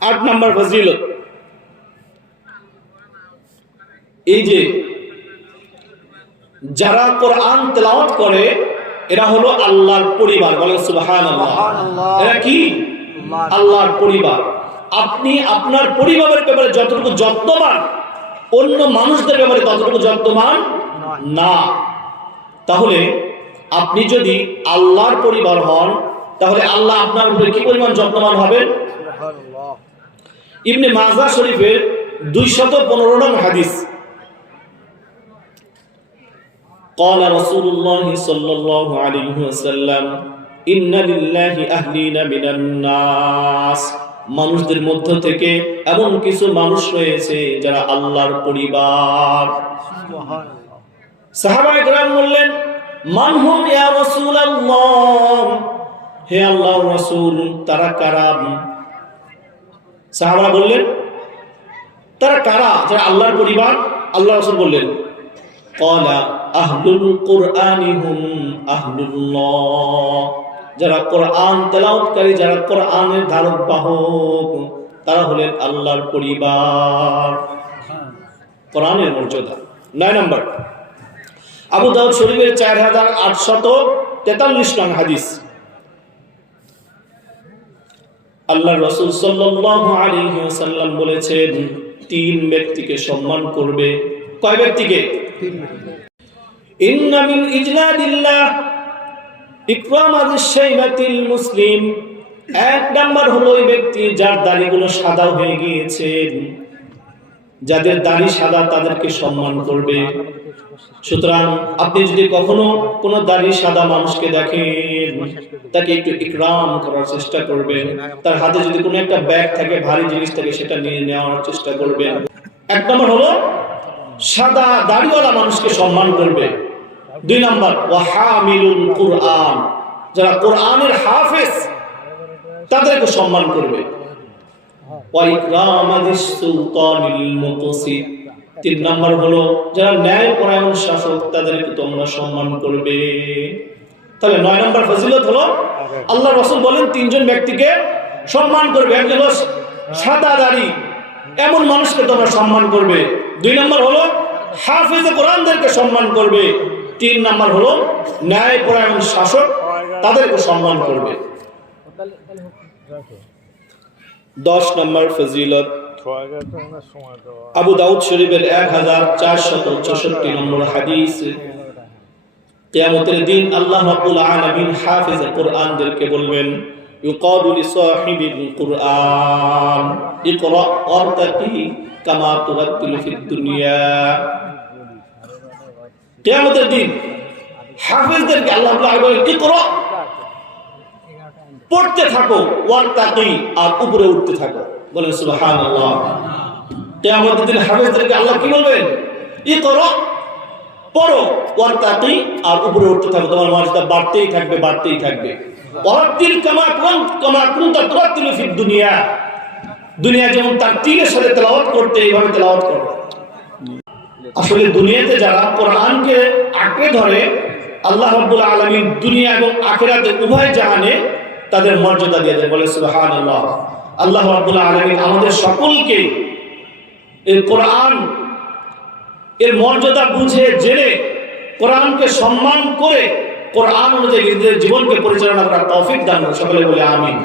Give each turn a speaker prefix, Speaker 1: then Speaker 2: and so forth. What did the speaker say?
Speaker 1: আট নাম্বার ফজিলত। এই যে যারা কোরআন তেলাওয়াত করে এরা হলো আল্লাহর পরিবার বলেন সুবহানাল্লাহ। এরা কি?
Speaker 2: আল্লাহর-
Speaker 1: পরিবার। আপনি আপনার পরিবারের ব্যাপারে যতটুকু যত্নবান অন্য মানুষদের ব্যাপারে ততটুকু যত্নবান না। তাহলে আপনি যদি আল্লাহর পরিবার হন তাহলে আল্লাহ আপনার উপরে কি পরিমাণ যত্নবান হবেন? ইবনে মাজা শরীফের দুইশত পনেরো নং হাদিস قال رسول الله صلى الله عليه وسلم إن لله أهلين من الناس মানুষদের মধ্য থেকে এমন কিছু মানুষ রয়েছে যারা আল্লাহর পরিবার
Speaker 2: সুবহানাল্লাহ
Speaker 1: সাহাবা একরাম বললেন মানহুম ইয়া রাসূলুল্লাহ হে আল্লাহর রাসূল তারা কারা সাহাবা বললেন, তারা কারা? যারা আল্লাহর পরিবার, আল্লাহ রাসূল বললেন, ক্বালা আহলুল কুরআনি হুম আহলুল্লাহ। যারা কোরআন তেলাওয়াতকারী, যারা কোরআনের ধারক বাহক তারা হলেন আল্লাহর পরিবার। কোরআনের মর্যাদা। নয় নম্বর, আবু দাউদ শরীফের চার হাজার আটশত তেতাল্লিশ নং হাদিস। আল্লাহ রসুল সাল্লাম বলেছেন তিন ব্যক্তিকে সম্মান করবে। কয় ব্যক্তিকে? মুসলিম। এক নাম্বার হলো ওই ব্যক্তি যার দাড়িগুলো সাদা হয়ে গিয়েছে। যাদের দাড়ি সাদা তাদেরকে সম্মান করবে। সুতরাং আপনি যদি কখনো কোনো দাড়ি সাদা মানুষকে দেখেন, তাকে একটু ইকরাম করার চেষ্টা করবেন। তার হাতে যদি কোনো একটা ব্যাগ থাকে, ভারী জিনিস থাকে, সেটা নিয়ে নেওয়ার চেষ্টা করবেন। এক নম্বর হলো, সাদা দাড়িওয়ালা মানুষকে সম্মান করবে। দুই নম্বর, ওয়াহামিলুল কুরআন। যারা কোরআনের হাফেজ, তাদেরকে সম্মান করবে। তিন নম্বর হলো, যারা ন্যায় পরায়ণ শাসক, তাদেরকে তোমরা সম্মান করবে। তাহলে নয় নম্বর ফজিলত হলো, আল্লাহ রসুল বলেন, তিনজন ব্যক্তিকে সম্মান করবে। একজন হলো সাদা দাড়ি, এমন মানুষকে তোমরা সম্মান করবে। দুই নম্বর হলো, হাফিজে কোরআনদেরকে সম্মান করবে। তিন নম্বর হলো, ন্যায় পরায়ণ শাসক, তাদেরকে সম্মান করবে। দশ নম্বর ফজিলত। আবু দাউদ শরীফের এক হাজার চারশত চৌষট্টি নম্বর হাদিস। কিয়ামতের দিন আল্লাহ রাব্বুল আলামিন হাফিজ কোরআনদেরকে বলবেন ইউকাদু লিসাহিবিল কুরআন, ইকরা ওয়ারতাকি কামা তুরাতিলু ফিদ দুনিয়া। কিয়ামতের দিন হাফিজদেরকে আল্লাহ রাব্বুল আলামিন ইকরা পড়তে থাকো ওয়ারতাকি আর উপরে উঠতে থাকো। বলেন, সুবহানাল্লাহ। কিয়ামতের দিন হাফেজদেরকে আল্লাহ কি বলবেন? ই করো, পড়ো ওয়ারতাকি আর উপরে উঠতে থাকো। তোমার মর্যাদা বাড়তেই থাকবে বাড়তেই থাকবে। ওয়ারাতিল কামা কুন কামা কুনতা তুরাতিল ফিদ দুনিয়া। দুনিয়া যেমন তার তীরের সাথে তেলাওয়াত করতে, এইভাবে তেলাওয়াত করো। আসলে দুনিয়াতে যারা কোরআনকে আঁকড়ে ধরে, আল্লাহ রাব্বুল আলামিন দুনিয়া এবং আখিরাতে উভয় জাহানে তাদের মর্যাদা দিয়ে দেয়, বলে সুহান আল্লাহ আল্লাহ আব্দুল্লাহ আলমী আমাদের সকলকে এই কোরআন, এর মর্যাদা বুঝে, জেনে, কোরআনকে সম্মান করে, কোরআন অনুযায়ী নিজেদের জীবনকে পরিচালনা করার তৌফিক দান সকলে বলে আমিন।